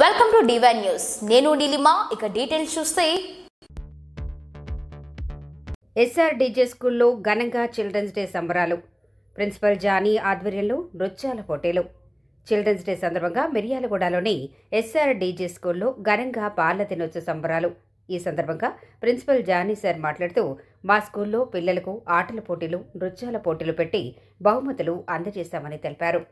Welcome to divine news. నేను నీలిమా. ఇక details చూస్తే ఎస్ఆర్డీజే స్కూల్లో ఘనంగా చిల్డ్రన్స్ డే సంబరాలు. ప్రిన్సిపల్ జానీ ఆధ్వర్యంలో నృత్యాల పోటీలు. చిల్డ్రన్స్ డే సందర్భంగా మిర్యాలగూడలోని ఎస్ఆర్డీజే స్కూల్లో ఘనంగా బాల దినోత్సవ సంబరాలు. ఈ సందర్భంగా ప్రిన్సిపల్ జానీ సార్ మాట్లాడుతూ, మా స్కూల్లో పిల్లలకు ఆటల పోటీలు, నృత్యాల పోటీలు పెట్టి బహుమతులు అందజేశామని తెలిపారు.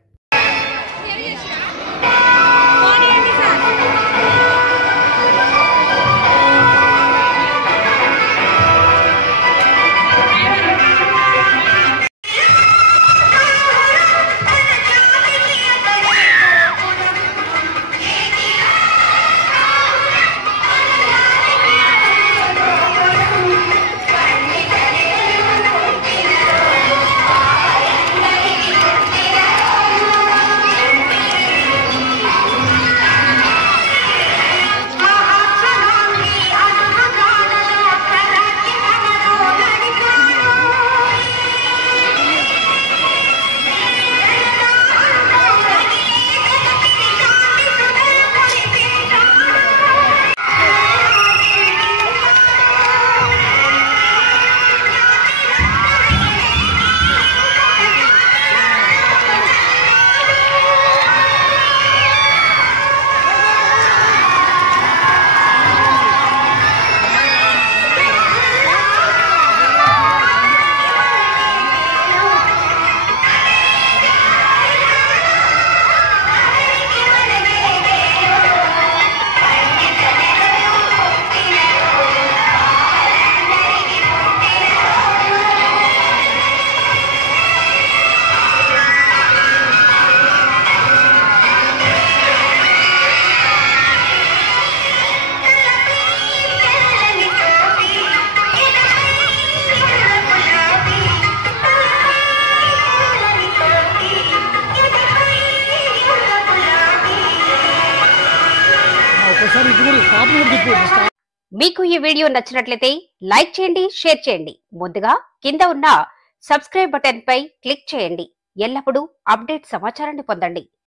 మీకు ఈ వీడియో నచ్చినట్లయితే లైక్ చేయండి, షేర్ చేయండి. ముందుగా కింద ఉన్న సబ్స్క్రైబ్ బటన్ పై క్లిక్ చేయండి. ఎల్లప్పుడూ అప్డేట్ సమాచారాన్ని పొందండి.